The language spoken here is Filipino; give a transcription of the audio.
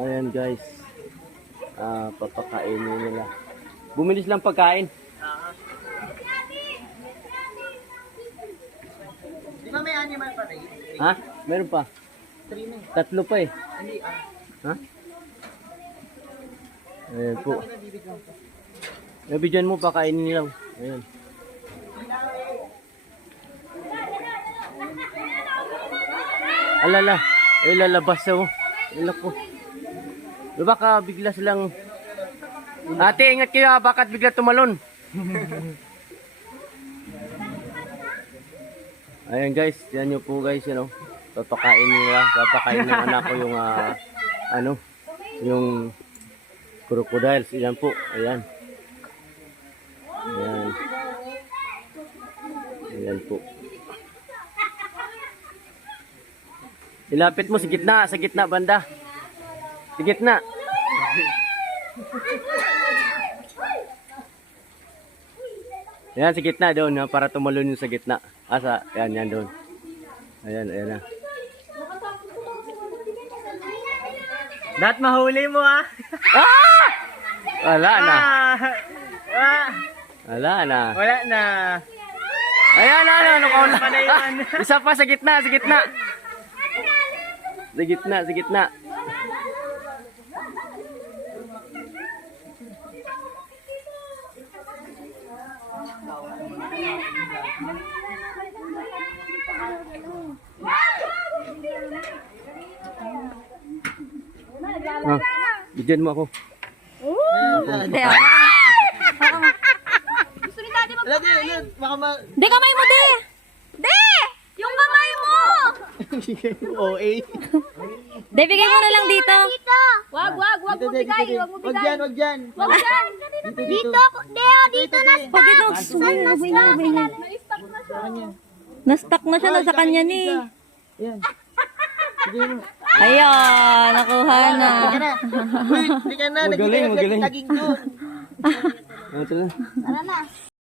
Ayan guys. Papakainin nila. Bumilis lang pagkain. Di ba may animal pa rin? Ha? Meron pa. 3 na. 3 pa eh. Hindi Ha? Ayan po. nabibigyan ko. Nabigyan mo, pakainin nila. Ayan. Alala. Ay lalabas ako. Ay naku. Baka bigla silang... Ate, ingat kayo ha. Baka bigla tumalon. Ayan guys. Yan nyo po guys. You know, papakain nila. Papakain ng anak ko yung... yung... crocodiles. Ayan po. Ayan. Ayan. Ayan po. Ilapit mo sa gitna banda. Sa gitna. Ayan, sa gitna doon, ha, para tumalon yung sa gitna. Asa, yan doon. Ayan na. Lahat mahuli mo ah! Ah! Wala na. Wala na. Ayan, Ano ka wala? Panayman. Isa pa sa gitna. Sa gitna. Bigyan mo ako. Hindi, ako. Gusto ni daddy mag... Baka ma... Hindi, kamay mo, de! De! Yung kamay mo! OA. De, bigay mo na lang dito. Wag mo bigay. Wag dyan. Wag dyan. Dito, dito na. Pag ito, na-stuck na siya, nasa kanya ni. Ayan. Sige mo. Ayan, nakuha na. Uy, hindi ka na. Magaling. Naging doon. Ito na. Tara na.